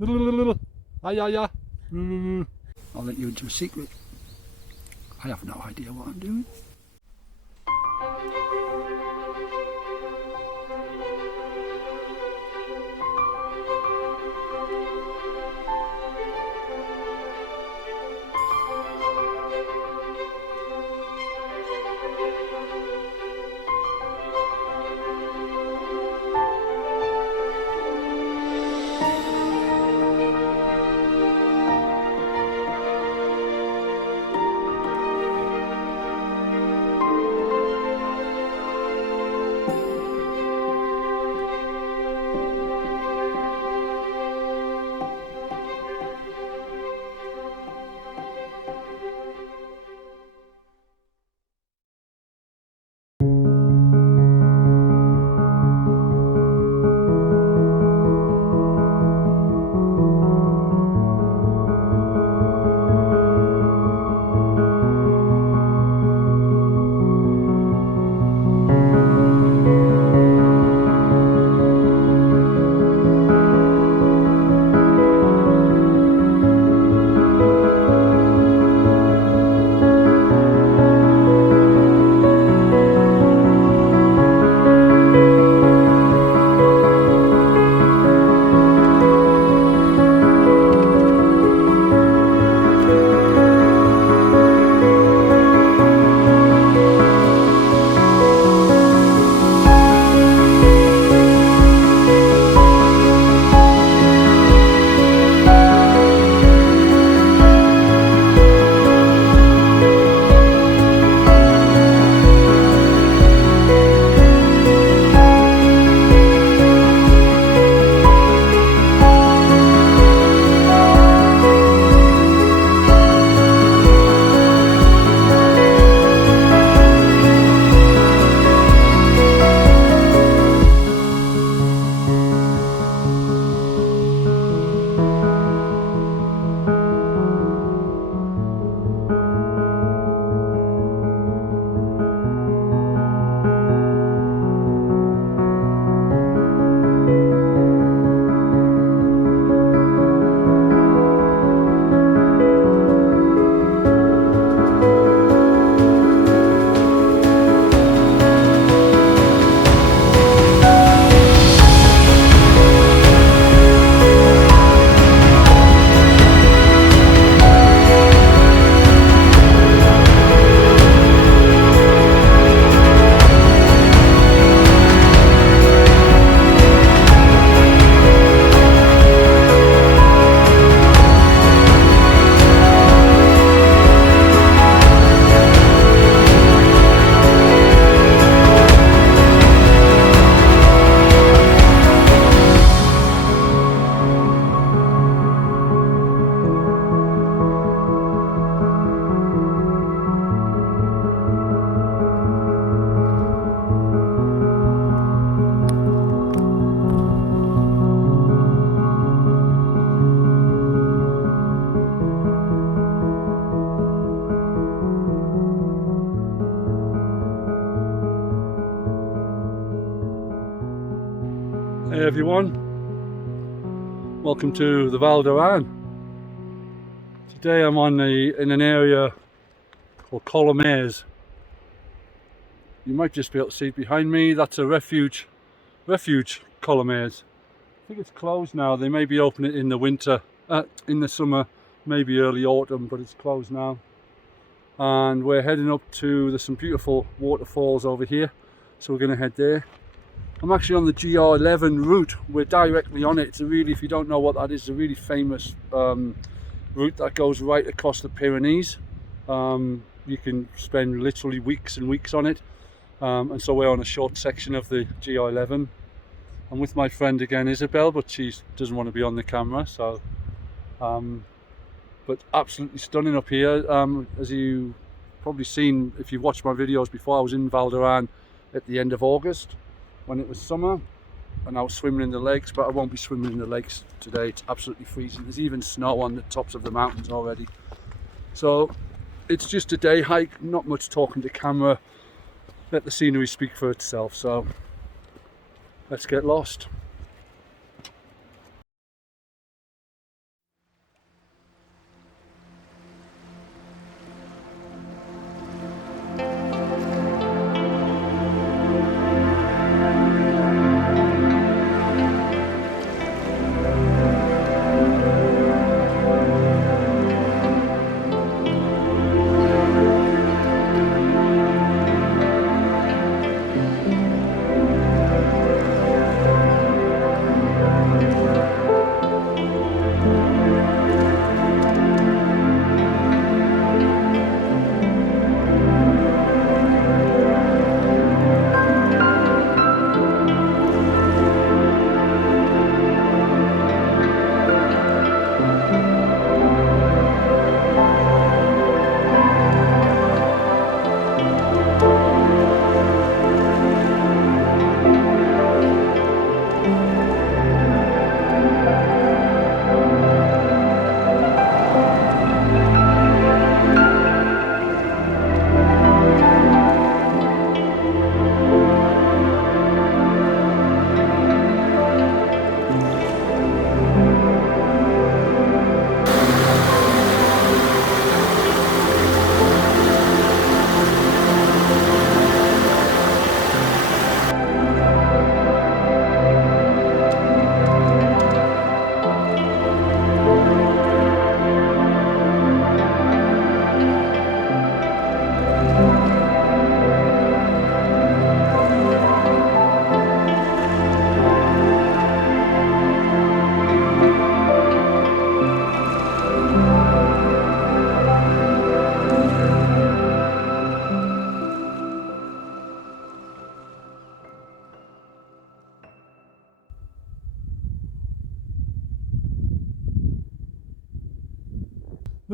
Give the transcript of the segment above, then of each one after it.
I'll let you into a secret. I have no idea what I'm doing. Hey everyone, welcome to the Val d'Aran. Today I'm in an area called Pyrenees. You might just be able to see it behind me. That's a refuge Pyrenees. I think it's closed now. They may be open it in the winter, in the summer, maybe early autumn, but it's closed now. And we're heading up to, there's some beautiful waterfalls over here, so we're going to head there. I'm actually on the GR11 route. We're directly on it. It's a really, if you don't know what that is, it's a really famous route that goes right across the Pyrenees. You can spend literally weeks and weeks on it. And so we're on a short section of the GR11. I'm with my friend again, Isabel, but she doesn't want to be on the camera. So, but absolutely stunning up here. As you probably seen, if you've watched my videos before, I was in Val d'Aran at the end of August when it was summer, and I was swimming in the lakes, but I won't be swimming in the lakes today. It's absolutely freezing. There's even snow on the tops of the mountains already. So it's just a day hike, not much talking to camera. Let the scenery speak for itself. So let's get lost.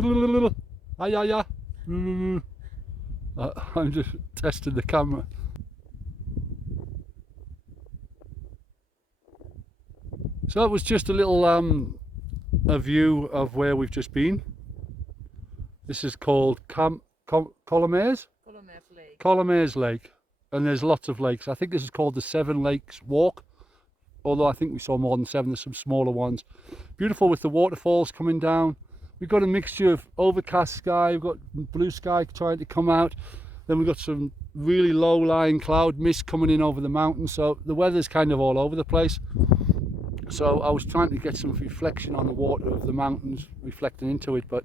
Hi. I'm just testing the camera. So that was just a little a view of where we've just been. This is called Colomares Lake. Colomares Lake, and there's lots of lakes. I think this is called the Seven Lakes Walk, although I think we saw more than seven. There's some smaller ones. Beautiful with the waterfalls coming down. We've got a mixture of overcast sky, we've got blue sky trying to come out, then we've got some really low-lying cloud mist coming in over the mountains, so the weather's kind of all over the place. So I was trying to get some reflection on the water of the mountains reflecting into it, but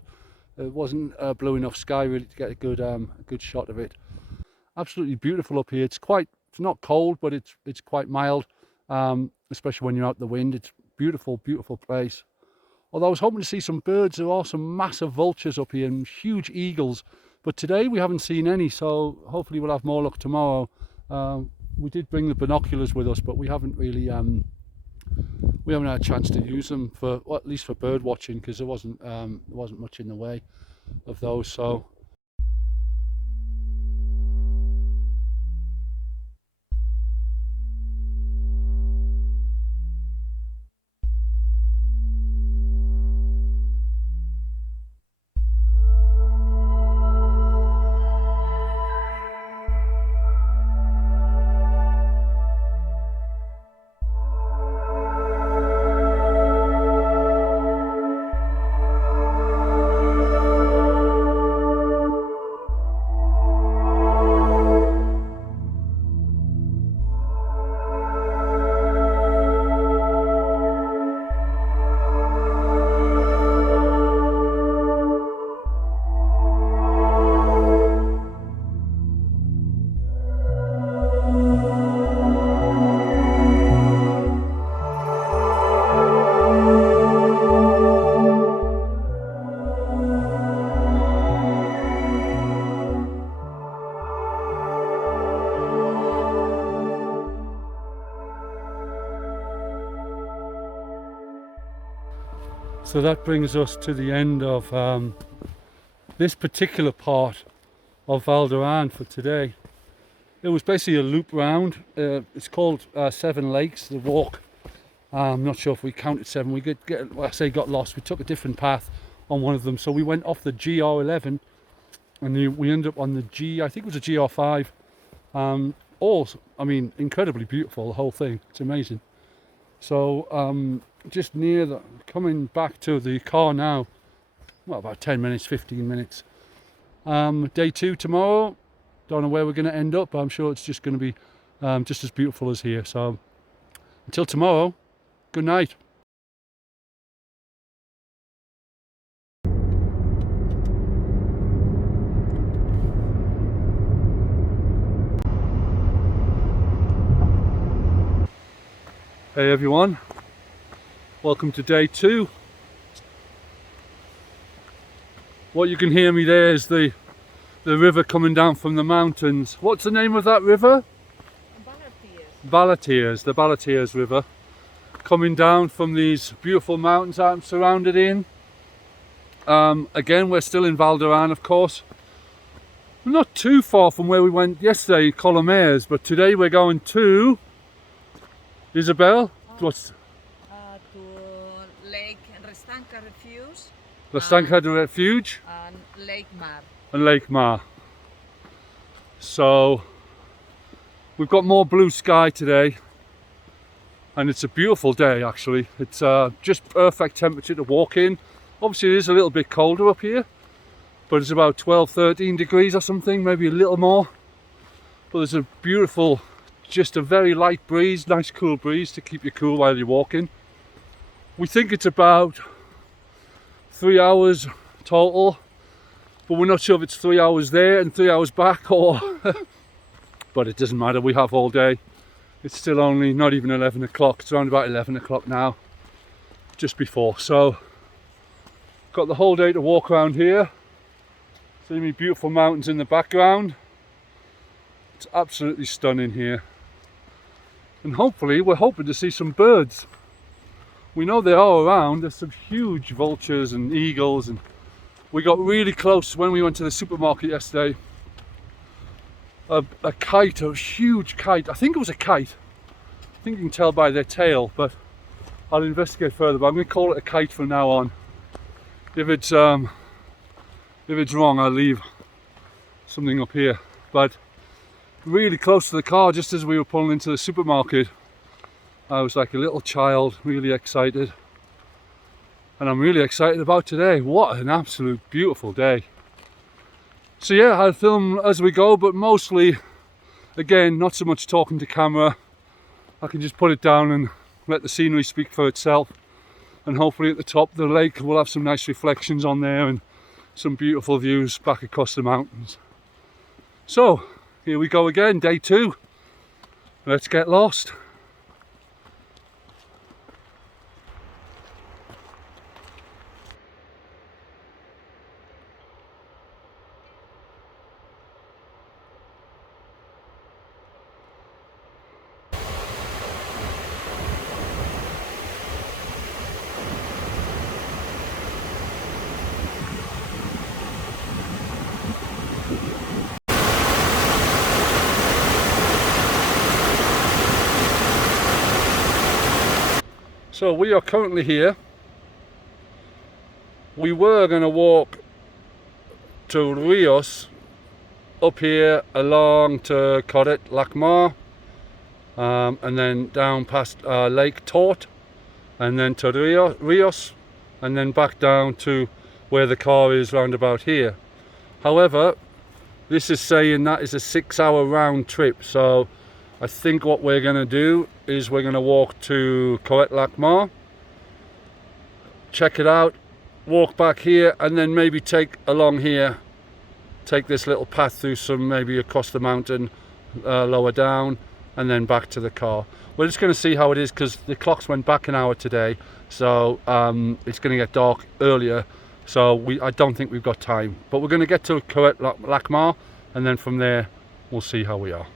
it wasn't a blue enough sky really to get a good shot of it. Absolutely beautiful up here. It's not cold, but it's quite mild, especially when you're out the wind. It's beautiful place. Although I was hoping to see some birds. There are some massive vultures up here and huge eagles, but today we haven't seen any, so hopefully we'll have more luck tomorrow. We did bring the binoculars with us, but we haven't really we haven't had a chance to use them for, well, at least for bird watching, because there wasn't much in the way of those. So So that brings us to the end of this particular part of Val d'Aran for today. It was basically a loop round. It's called Seven Lakes, the walk. I'm not sure if we counted seven. We got lost. We took a different path on one of them. So we went off the GR11 and we ended up on the I think it was a GR5. I mean, incredibly beautiful, the whole thing. It's amazing. So just near coming back to the car now, well, about 10 minutes, 15 minutes. Day 2 tomorrow. Don't know where we're going to end up, but I'm sure it's just going to be just as beautiful as here. So until tomorrow, good night. Hey everyone, welcome to day 2. What you can hear me there is the river coming down from the mountains. What's the name of that river? Ballatiers, the Ballatiers River, coming down from these beautiful mountains I'm surrounded in. Again, we're still in Val d'Aran, of course. We're not too far from where we went yesterday, Colomares, but today we're going to Isabel. What's to Lake Restanca Refuge. Restanca de Refuge And Lake Mar. And Lake Mar. So we've got more blue sky today, and it's a beautiful day actually. It's just perfect temperature to walk in. Obviously it is a little bit colder up here, but it's about 12-13 degrees or something, maybe a little more. But there's a beautiful, just a very light breeze, nice cool breeze to keep you cool while you're walking. We think it's about 3 hours total, but we're not sure if it's 3 hours there and 3 hours back, or but it doesn't matter, we have all day. It's still only not even 11 o'clock, it's around about 11 o'clock now, just before. So got the whole day to walk around here. See me beautiful mountains in the background. It's absolutely stunning here. And hopefully we're hoping to see some birds. We know they are around. There's some huge vultures and eagles, and We got really close when we went to the supermarket yesterday. A kite, a huge kite, I think it was a kite. I think you can tell by their tail, but I'll investigate further, but I'm going to call it a kite from now on. If it's wrong, I'll leave something up here. But really close to the car, just as we were pulling into the supermarket, I was like a little child, really excited. And I'm really excited about today. What an absolute beautiful day. So yeah, I'll film as we go, but mostly, again, not so much talking to camera. I can just put it down and let the scenery speak for itself. And hopefully at the top of the lake we'll have some nice reflections on there and some beautiful views back across the mountains. So here we go again, day 2. Let's get lost. So we are currently here. We were going to walk to Rios, up here along to Corret Lacmar, and then down past Lake Tort, and then to Rios, and then back down to where the car is round about here. However, this is saying that is a 6-hour round trip, so I think what we're going to do is we're going to walk to Corret Lacmar, check it out, walk back here, and then maybe take along here, take this little path through some, maybe across the mountain, lower down, and then back to the car. We're just going to see how it is, because the clocks went back an hour today, so it's going to get dark earlier, so I don't think we've got time. But we're going to get to Corret Lacmar, and then from there we'll see how we are.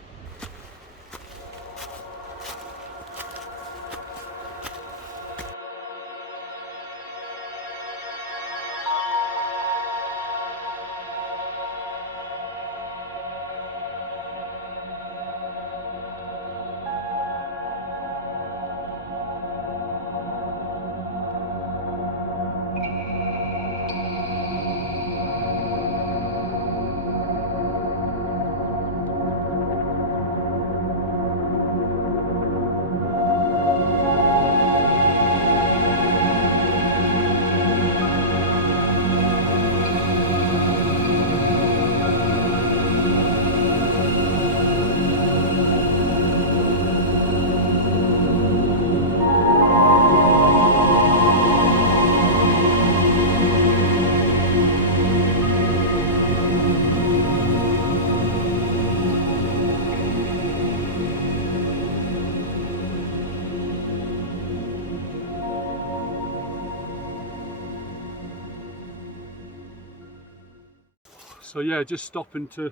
So yeah, just stopping to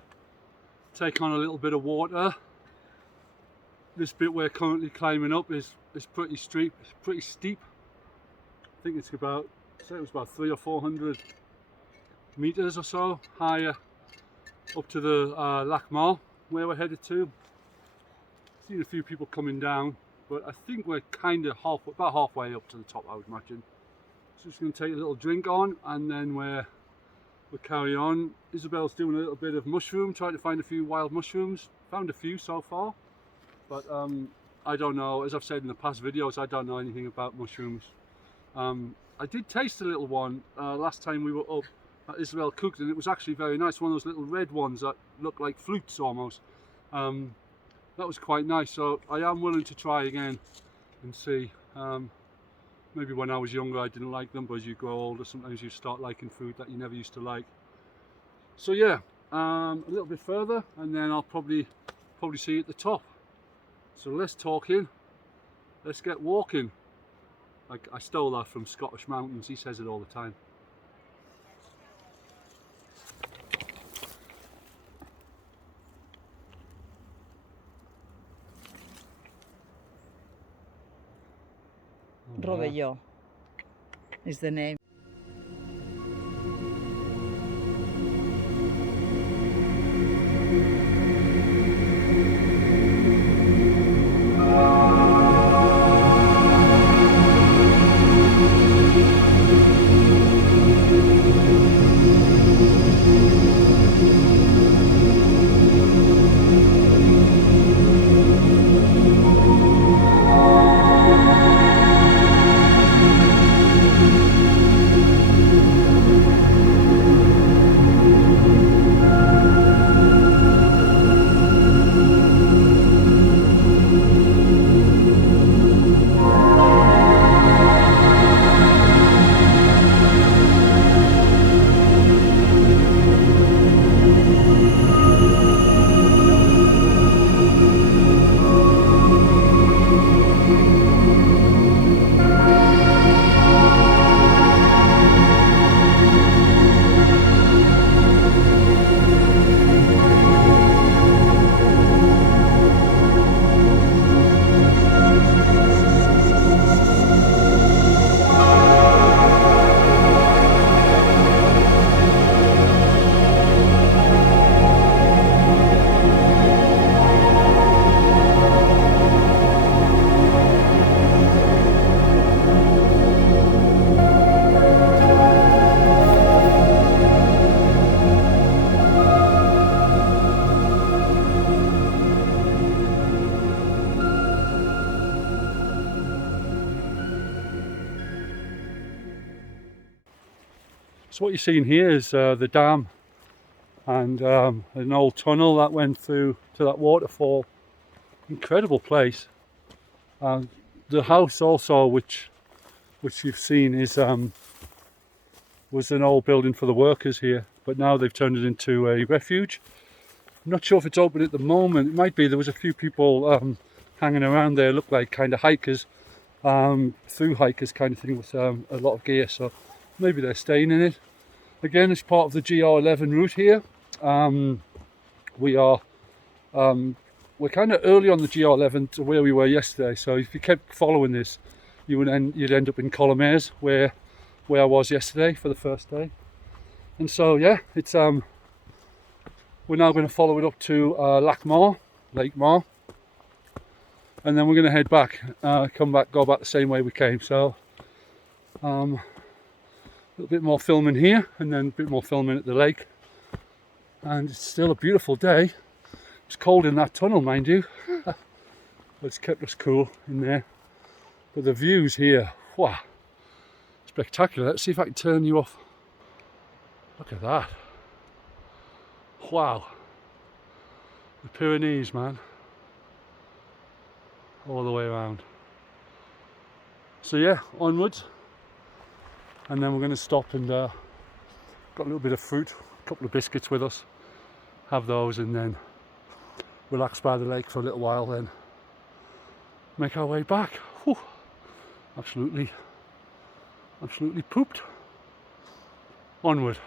take on a little bit of water. This bit we're currently climbing up is pretty steep. It's pretty steep. I think it's about, say it was about 300 or 400 meters or so higher up to the Lacmar where we're headed to. Seen a few people coming down, but I think we're kind of about halfway up to the top, I would imagine. So just going to take a little drink on, and then we'll carry on. Isabel's doing a little bit of mushroom, trying to find a few wild mushrooms. Found a few so far, but I don't know, as I've said in the past videos, I don't know anything about mushrooms. I did taste a little one last time we were up that Isabel cooked, and it was actually very nice. One of those little red ones that look like flutes almost. That was quite nice, so I am willing to try again and see. Maybe when I was younger I didn't like them, but as you grow older sometimes you start liking food that you never used to like. So yeah, a little bit further and then I'll probably see you at the top. So less talking, let's get walking. Like, I stole that from Scottish Mountains, he says it all the time. Rovelló is the name. So what you're seeing here is the dam and an old tunnel that went through to that waterfall. Incredible place. The house also, which you've seen, is was an old building for the workers here, but now they've turned it into a refuge. I'm not sure if it's open at the moment. It might be. There was a few people hanging around there, looked like kind of hikers, through hikers kind of thing, with a lot of gear, so maybe they're staying in it. Again, it's part of the GR11 route here. We're kind of early on the GR11 to where we were yesterday, so if you kept following this, you'd end up in Colomares, where I was yesterday for the first day. And so yeah, it's we're now going to follow it up to Lake Mar, and then we're going to head back, go back the same way we came. So a little bit more filming here, and then a bit more filming at the lake. And it's still a beautiful day. It's cold in that tunnel, mind you, but it's kept us cool in there. But the views here, wow, spectacular. Let's see if I can turn you off. Look at that. Wow. The Pyrenees, man. All the way around. So yeah, onwards. And then we're going to stop and got a little bit of fruit, a couple of biscuits with us. Have those and then relax by the lake for a little while, then make our way back. Whew. Absolutely pooped. Onward.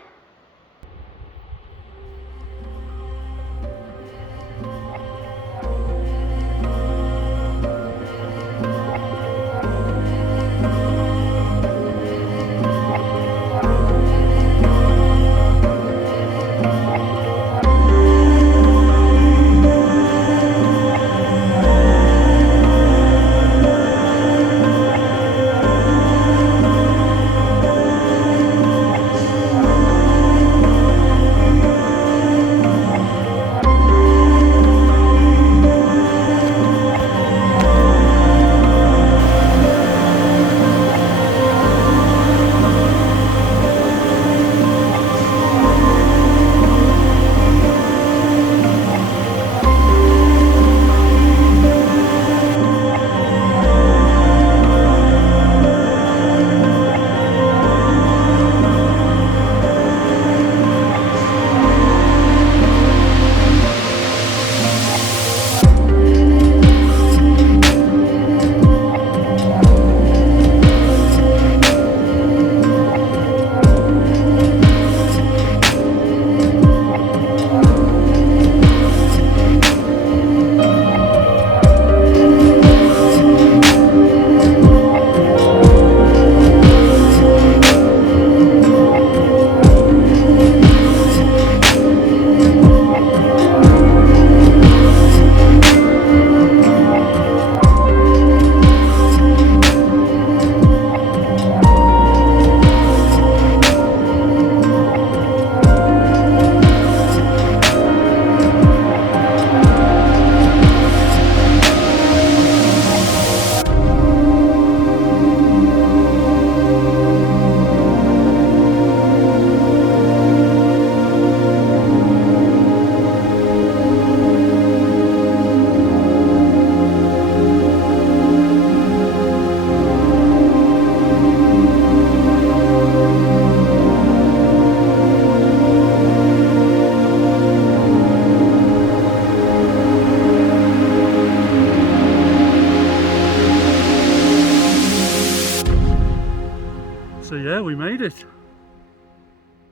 So yeah, we made it.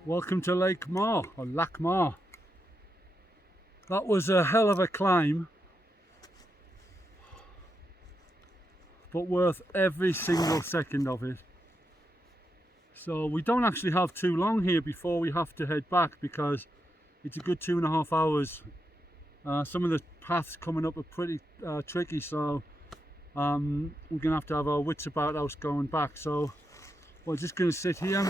Welcome to Lake Mar, or Lac Mar. That was a hell of a climb, but worth every single second of it. So we don't actually have too long here before we have to head back, because it's a good 2.5 hours. Some of the paths coming up are pretty tricky, so we're gonna have to have our wits about us going back. So we're just gonna sit here.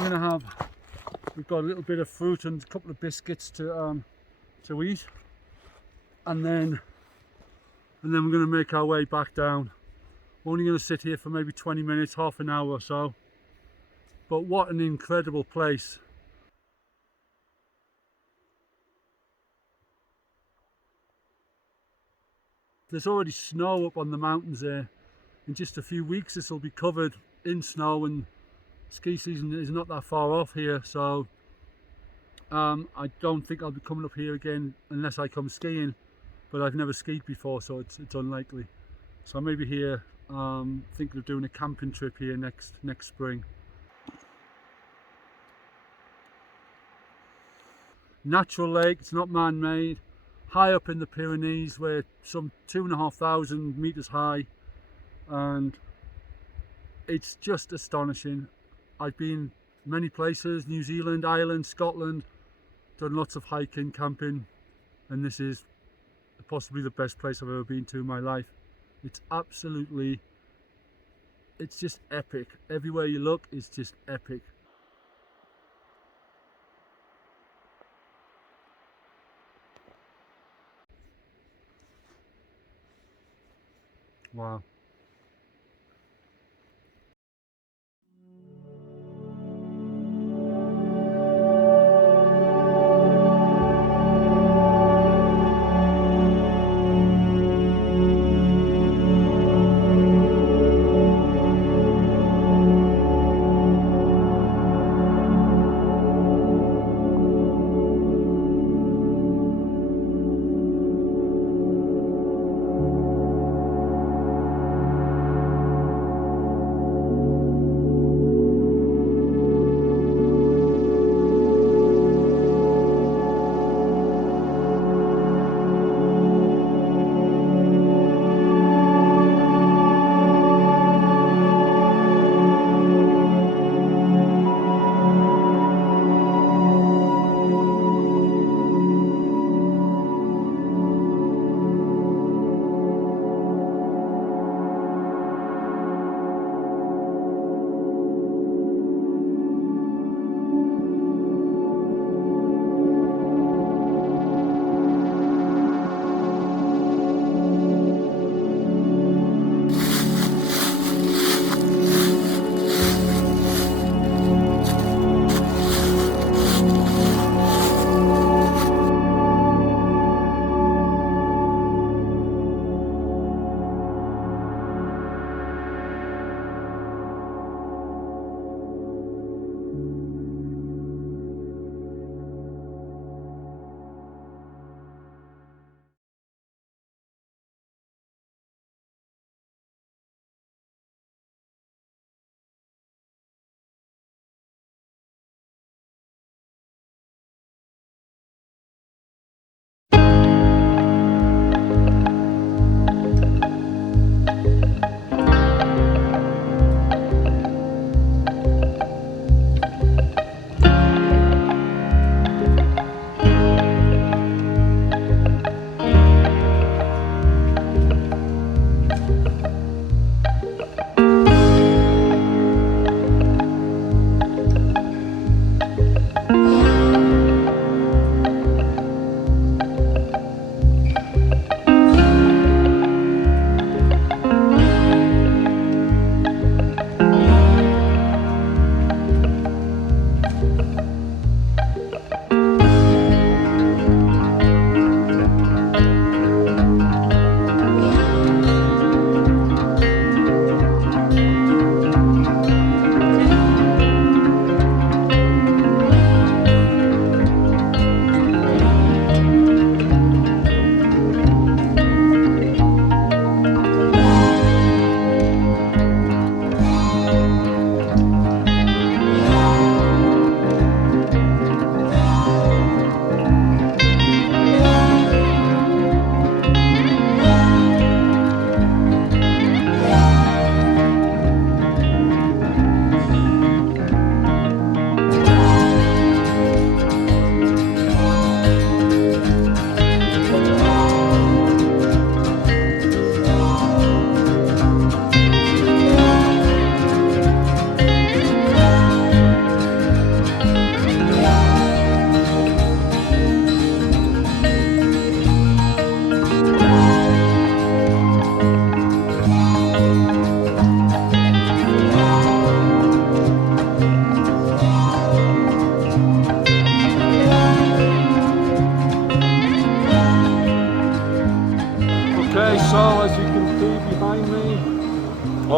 We've got a little bit of fruit and a couple of biscuits to eat, and then we're gonna make our way back down. We're only gonna sit here for maybe 20 minutes, half an hour or so. But what an incredible place. there's already snow up on the mountains there. In just a few weeks this will be covered in snow, and ski season is not that far off here, so I don't think I'll be coming up here again unless I come skiing, but I've never skied before, so it's unlikely. So maybe here thinking of doing a camping trip here next spring. Natural lake, it's not man-made, high up in the Pyrenees, we're some 2,500 meters high, and it's just astonishing. I've been many places, New Zealand, Ireland, Scotland, done lots of hiking, camping, and this is possibly the best place I've ever been to in my life. It's absolutely, it's just epic. Everywhere you look is just epic. Wow.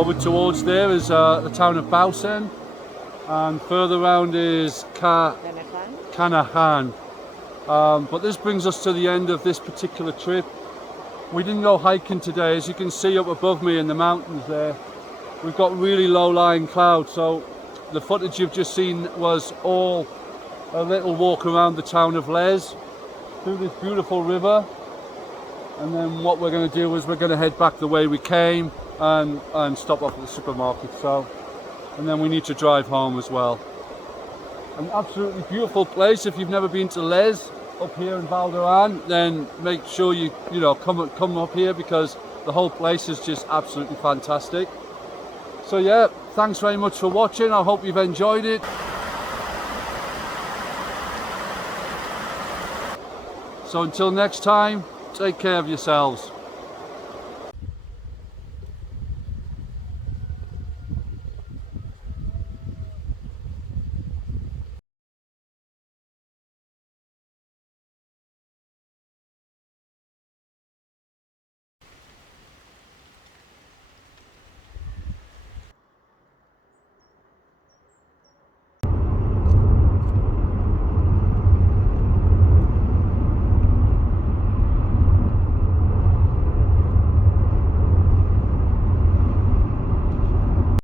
Over towards there is the town of Bausen, and further around is Canahan. But this brings us to the end of this particular trip. We didn't go hiking today. As you can see up above me in the mountains there, we've got really low-lying clouds, so the footage you've just seen was all a little walk around the town of Les, through this beautiful river, and then what we're going to do is we're going to head back the way we came and stop off at the supermarket, and then we need to drive home as well. An absolutely beautiful place. If you've never been to Les up here in Val d'Aran, then make sure you come up here, because the whole place is just absolutely fantastic. So yeah, thanks very much for watching. I hope you've enjoyed it. So until next time, take care of yourselves.